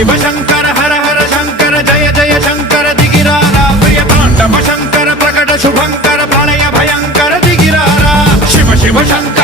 शिव शंकर हर हर शंकर जय जय शंकर दिगिरारा प्रिय तांडव शंकर प्रकट शुभंकर प्रणय भयंकर दिगिरारा शिव शिव शंकर